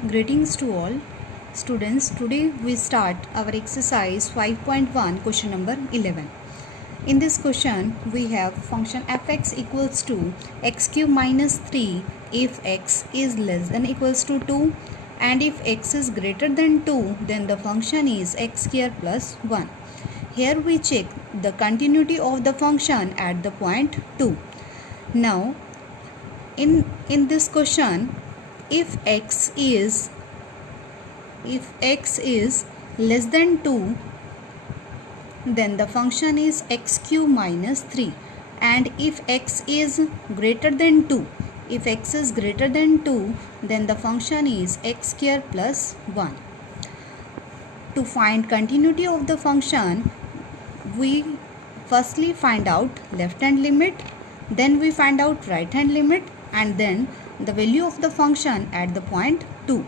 Greetings to all students. Today we start our exercise 5.1 question number 11. In this question we have function fx equals to x cube minus 3 if x is less than equals to 2, and if x is greater than 2 then the function is x square plus 1. Here we check the continuity of the function at the point 2. Now in this question, if x is less than 2 then the function is x cube minus 3, and if x is greater than 2 then the function is x square plus 1. To find continuity of the function, we firstly find out left hand limit, then we find out right hand limit, and then the value of the function at the point 2.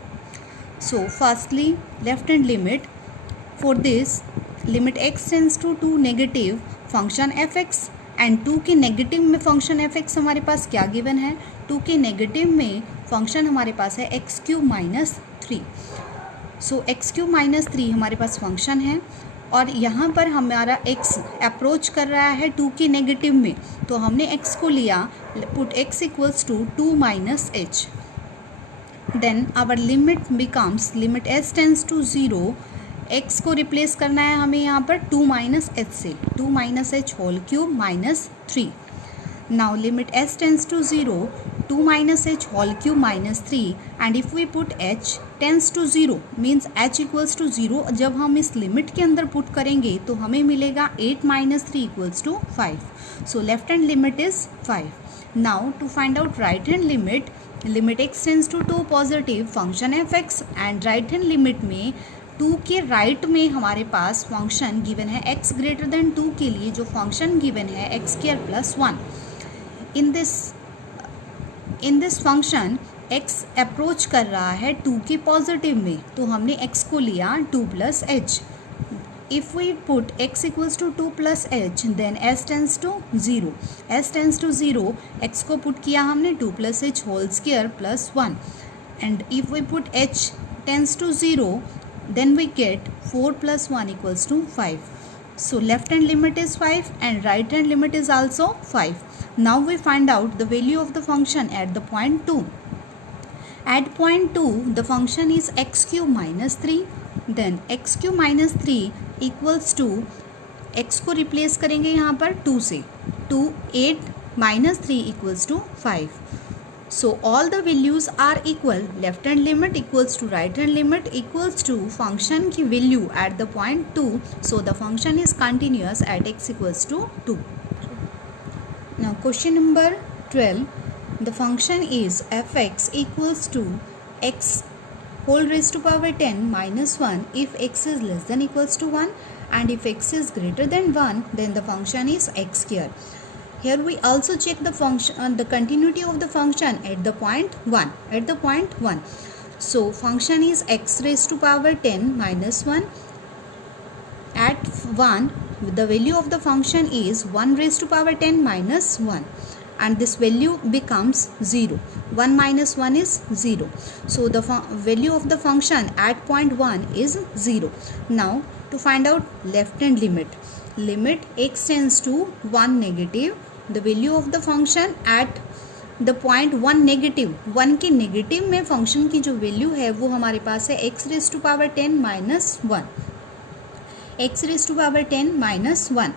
So firstly left hand limit. For this, limit x tends to 2 negative function fx and 2 के negative में function fx हमारे पास क्या given है, 2 के negative में function हमारे पास है x क्यूब माइनस 3. सो x क्यूब माइनस 3 हमारे पास फंक्शन है और यहाँ पर हमारा x अप्रोच कर रहा है 2 के नेगेटिव में, तो हमने x को लिया, put x equals to 2 minus h. Then our limit becomes limit s tends to 0. x को रिप्लेस करना है हमें यहाँ पर 2 माइनस एच से, 2 minus h whole cube minus 3. Now limit s tends to 0, 2 minus h whole cube minus 3, and if we put h tends to 0 means h equals to 0. जब हम इस लिमिट के अंदर पुट करेंगे तो हमें मिलेगा 8 minus 3 equals to 5. So left hand limit is 5. Now to find out right hand limit, limit x tends to 2 positive function fx, and right hand limit में 2 के राइट में हमारे पास फंक्शन गिवन है x ग्रेटर देन 2 के लिए जो function given है x square plus 1. In this function x approach कर रहा है 2 के पॉजिटिव में, तो हमने x को लिया 2 plus h. If we put x equals to 2 plus h then s tends to 0. s tends to 0, x को पुट किया हमने 2 plus h whole square plus 1, and if we put h tends to 0 then we get 4 plus 1 equals to 5. So left hand limit is 5 and right hand limit is also 5. Now we find out the value of the function at the point 2. At point 2 the function is x cube minus 3. Then x cube minus 3 equals to, x को replace करेंगे यहाँ पर 2 से, 2 8 minus 3 equals to 5. So all the values are equal. Left hand limit equals to right hand limit equals to function की value at the point 2. So the function is continuous at x equals to 2. Now question number 12. The function is fx equals to x whole raised to power 10 minus 1 if x is less than equals to 1, and if x is greater than 1 then the function is x square. Here we also check the function, the continuity of the function at the point 1. At the point 1, so function is x raised to power 10 minus 1. At 1, the value of the function is 1 raised to power 10 minus 1, and this value becomes 0. 1 minus 1 is 0. So the value of the function at point 1 is 0. Now to find out left hand limit, limit x tends to 1 negative, the value of the function at the point 1 negative, 1 के negative में function की जो value है वो हमारे पास है x raise to power 10 minus 1, x raise to power 10 minus 1.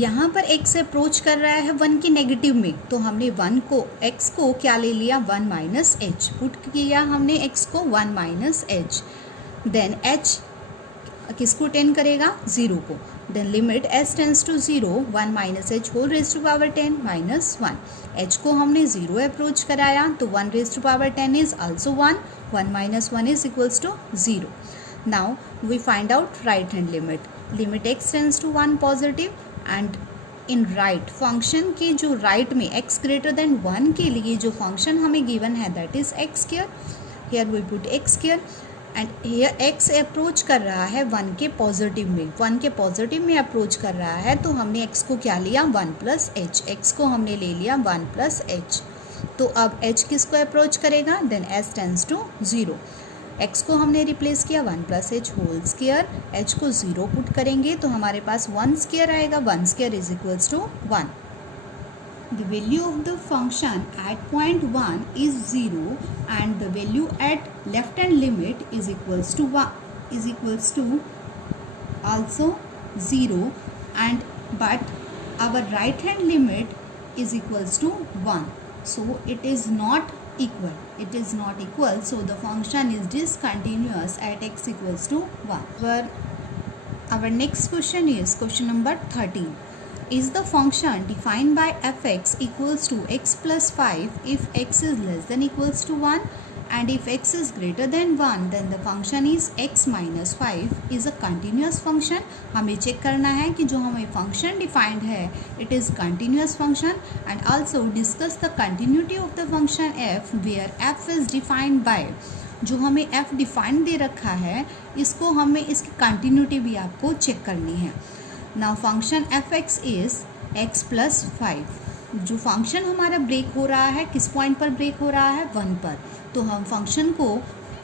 यहाँ पर x अप्रोच कर रहा है 1 के नेगेटिव में, तो हमने 1 को x को क्या ले लिया 1 माइनस एच, पुट किया हमने x को 1 माइनस एच. देन h किसको 10 करेगा 0 को. Then limit s tends to 0, 1 minus h whole raise to power 10 minus 1. h को हमने 0 अप्रोच कराया, तो 1 raise to power 10 is also 1, 1 minus 1 is equals to 0. Now we find out right hand limit, limit x tends to 1 positive, and in right function के जो right में x greater then 1 के लिए जो फंक्शन हमें given है that is x स्क्वायर. Here we put x square, and here x approach कर रहा है 1 के पॉजिटिव में, 1 के पॉजिटिव में अप्रोच कर रहा है, तो हमने x को क्या लिया 1 प्लस एच, x को हमने ले लिया 1 प्लस एच. तो अब h किसको अप्रोच करेगा, then s tends to 0। x को हमने रिप्लेस किया 1 plus h whole square, h को 0 पुट करेंगे तो हमारे पास 1 स्क्वायर आएगा, 1 square is equals to 1। The value of the function at point 1 is 0 and the value at left hand limit is equals to 1 is equals to also 0 and but our right hand limit is equals to 1, so it is not equal, so the function is discontinuous at x equals to 1. Our next question is question number 13. Is the function defined by fx equals to x plus 5 if x is less than equals to 1 and if x is greater than 1 then the function is x minus 5 is a continuous function. हमें check करना है कि जो हमें function defined है it is continuous function and also discuss the continuity of the function f where f is defined by, जो हमें f defined दे रखा है इसको हमें इसकी कंटिन्यूटी भी आपको चेक करनी है। Now function f x is x plus 5। जो फंक्शन हमारा ब्रेक हो रहा है किस पॉइंट पर ब्रेक हो रहा है, 1 पर, तो हम फंक्शन को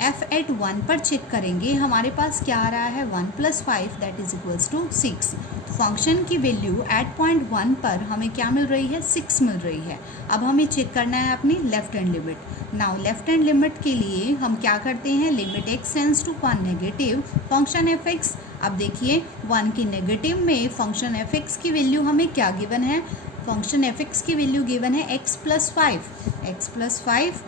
एफ एट 1 पर चेक करेंगे। हमारे पास क्या आ रहा है 1 plus 5 that is equals to 6। तो फंक्शन की वैल्यू एट पॉइंट 1 पर हमें क्या मिल रही है, 6 मिल रही है। अब हमें चेक करना है अपनी left hand limit. Now left hand limit के लिए हम क्या करते हैं, limit x tends to 1 negative function f x. अब देखिए 1 के नेगेटिव में फंक्शन एफ एक्स की वैल्यू हमें क्या गिवन है, फंक्शन एफ एक्स की वैल्यू गिवन है x plus 5। X plus 5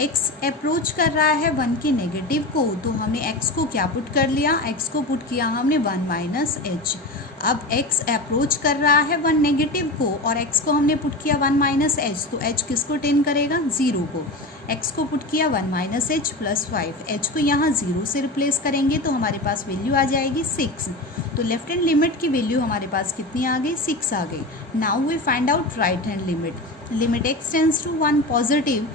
x approach कर रहा है 1 के नेगेटिव को, तो हमने एक्स को क्या पुट कर लिया, एक्स को पुट किया हमने 1 माइनस एच। अब एक्स अप्रोच कर रहा है 1 नेगेटिव को और एक्स को हमने पुट किया 1 माइनस एच, तो एच किसको टेन करेगा, 0 को। एक्स को पुट किया 1 माइनस एच प्लस 5, एच को यहाँ 0 से रिप्लेस करेंगे तो हमारे पास वैल्यू आ जाएगी 6। तो लेफ्ट हैंड लिमिट की वैल्यू हमारे पास कितनी आ गई, 6 आ गई। Now we find out right hand limit. Limit x tends to 1 positive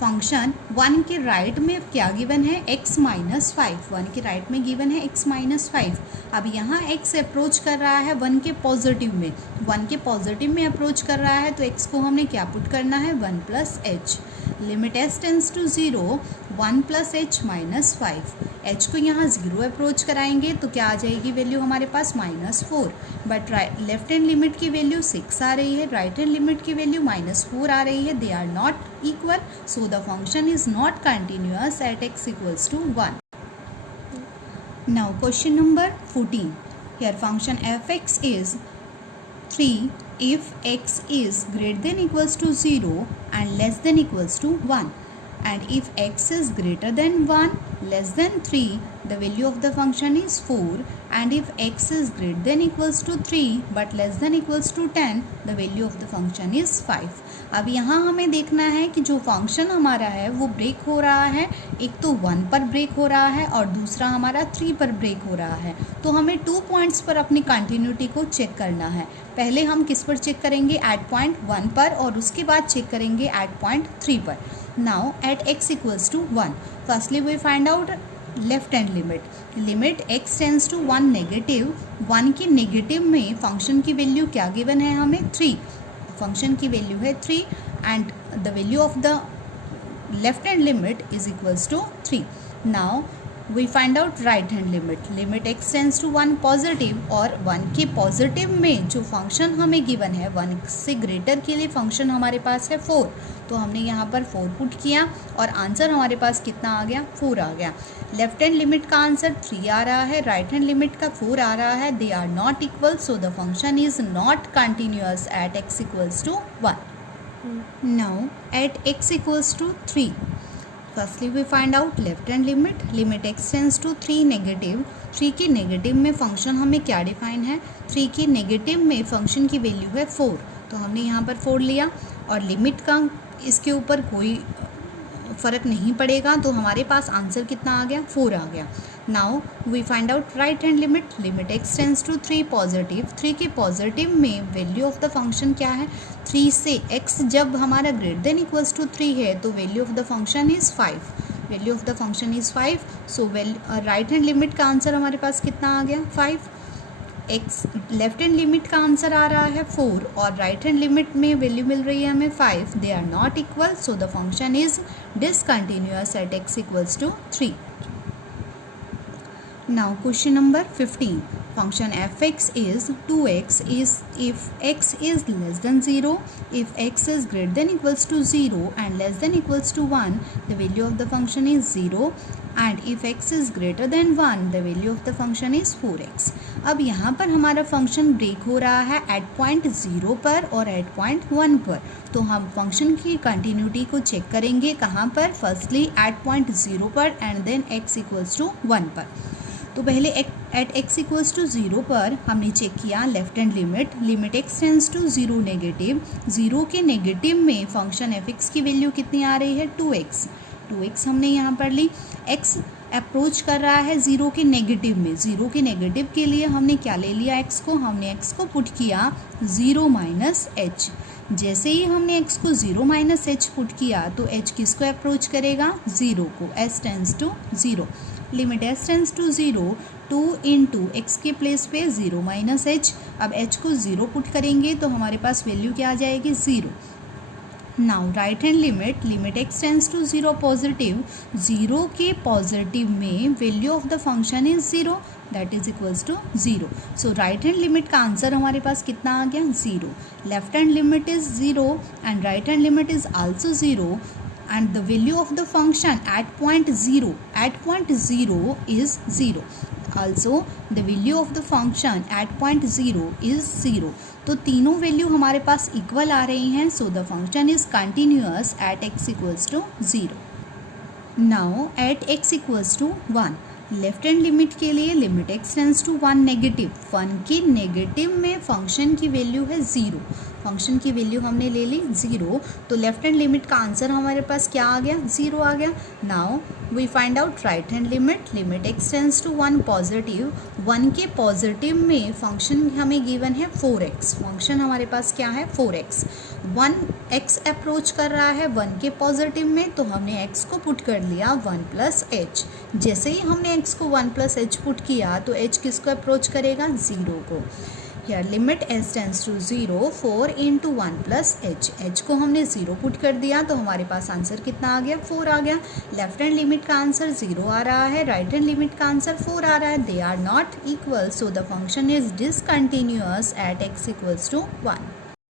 function 1 के राइट में क्या गिवन है, x माइनस 5। 1 के राइट में गिवन है x माइनस 5। अब यहाँ x अप्रोच कर रहा है 1 के पॉजिटिव में, 1 के पॉजिटिव में अप्रोच कर रहा है तो x को हमने क्या पुट करना है, 1 plus h. Limit s tends to 0 1 plus h minus 5। h को यहाँ 0 अप्रोच कराएंगे तो क्या आ जाएगी वैल्यू हमारे पास -4। बट लेफ्ट हैंड लिमिट की वैल्यू 6 आ रही है, राइट हैंड लिमिट की वैल्यू -4 आ रही है। They are not equal, so the function is not continuous at x equals to 1। Now question number 14। Here function f x is 3 if x is greater than equals to 0 and less than equals to 1, and if x is greater than 1 less than 3 the value of the function is 4, and if x is greater than equals to 3 but less than equals to 10 the value of the function is 5। अब यहाँ हमें देखना है कि जो function हमारा है वो ब्रेक हो रहा है, एक तो 1 पर ब्रेक हो रहा है और दूसरा हमारा 3 पर ब्रेक हो रहा है। तो हमें 2 पॉइंट्स पर अपनी कंटिन्यूटी को चेक करना है। पहले हम किस पर चेक करेंगे, एट पॉइंट 1 पर, और उसके बाद चेक करेंगे एट पॉइंट 3 पर। Now at x equals to 1 firstly we find out left hand limit. Limit x tends to 1 negative, 1 के नेगेटिव में फंक्शन की वैल्यू क्या गिवन है हमें, 3। फंक्शन की वैल्यू है 3 and the value of the left hand limit is equals to 3। Now we find out right hand limit. Limit x tends to 1 positive, और 1 के पॉजिटिव में जो फंक्शन हमें गिवन है 1 से ग्रेटर के लिए फंक्शन हमारे पास है 4, तो हमने यहाँ पर 4 पुट किया और आंसर हमारे पास कितना आ गया, 4 आ गया। लेफ्ट हैंड लिमिट का आंसर 3 आ रहा है, राइट हैंड लिमिट का 4 आ रहा है। They are not equal, so the function is not continuous at x equals to 1। Now at x equals to 3 firstly we find out left hand limit. Limit x tends to 3 negative, 3 के negative में function हमें क्या define है, 3 के negative में function की value है 4, तो हमने यहाँ पर 4 लिया और लिमिट का इसके ऊपर कोई फ़र्क नहीं पड़ेगा, तो हमारे पास आंसर कितना आ गया, 4 आ गया। Now we find out right hand limit. Limit x tends to 3 positive, 3 के पॉजिटिव में वैल्यू ऑफ द फंक्शन क्या है, 3 से x जब हमारा ग्रेटर देन इक्वल्स टू 3 है तो value of the function is 5। Value of the function is 5, so right hand limit का आंसर हमारे पास कितना आ गया, 5। एक्स लेफ्ट हैंड लिमिट का आंसर आ रहा है 4 और राइट हैंड लिमिट में वैल्यू मिल रही है हमें 5. They are not equal, so the function is discontinuous at x equals to 3. Now question number 15. Function fx is 2x is if x is less than 0, if x is greater than equals to 0 and less than equals to 1, the value of the function is 0, and if x is greater than 1, the value of the function is 4x. अब यहाँ पर हमारा function break हो रहा है eight point 0 पर और eight point 1 पर. तो हम फंक्शन की कंटिन्यूटी को चेक करेंगे कहाँ पर, फर्स्टली एट पॉइंट 0 पर and then x equals to 1 पर. तो पहले एट x इक्वल्स टू 0 पर हमने चेक किया left hand limit x tends to 0 negative. 0 के नेगेटिव में फंक्शन fx की वैल्यू कितनी आ रही है 2x हमने यहाँ पर ली. x अप्रोच कर रहा है 0 के नेगेटिव में. 0 के नेगेटिव के लिए हमने क्या ले लिया x को, हमने x को पुट किया 0 माइनस एच. जैसे ही हमने x को 0 माइनस एच पुट किया तो h किसको अप्रोच करेगा 0 को. s tends to 0. Limit s tends to 0 2 into x के प्लेस पे 0 माइनस एच. अब h को 0 पुट करेंगे तो हमारे पास वैल्यू क्या आ जाएगी 0. Now right hand limit x tends to 0 positive. 0 के पॉजिटिव में value of the function is 0, that is equals to 0. So right hand limit का आंसर हमारे पास कितना आ गया 0. Left hand limit is 0 and right hand limit is also 0. And the value of the function at point 0 is 0. Also the value of the function at point 0 is 0. तो तीनों value हमारे पास equal आ रही हैं. So the function is continuous at x equals to 0. Now at x equals to 1, left hand limit के लिए limit x tends to 1 negative. 1 के negative में function की वैल्यू है 0. फंक्शन की वैल्यू हमने ले ली 0. तो लेफ्ट हैंड लिमिट का आंसर हमारे पास क्या आ गया 0 आ गया. Now we find out right hand limit x tends to 1 positive. 1 के पॉजिटिव में फंक्शन हमें गिवन है 4x. फंक्शन हमारे पास क्या है 4x. 1x अप्रोच कर रहा है 1 के पॉजिटिव में तो हमने x को पुट कर लिया 1 प्लस एच. जैसे ही हमने x को 1 प्लस एच पुट किया तो h किसको अप्रोच करेगा 0 को. Here limit s tends to 0 4 into 1 plus h. H को हमने 0 पुट कर दिया तो हमारे पास आंसर कितना आ गया 4 आ गया. लेफ्ट हैंड लिमिट का आंसर 0 आ रहा है, राइट हैंड लिमिट का आंसर 4 आ रहा है. They are not equal, so the function is discontinuous at x equals to 1.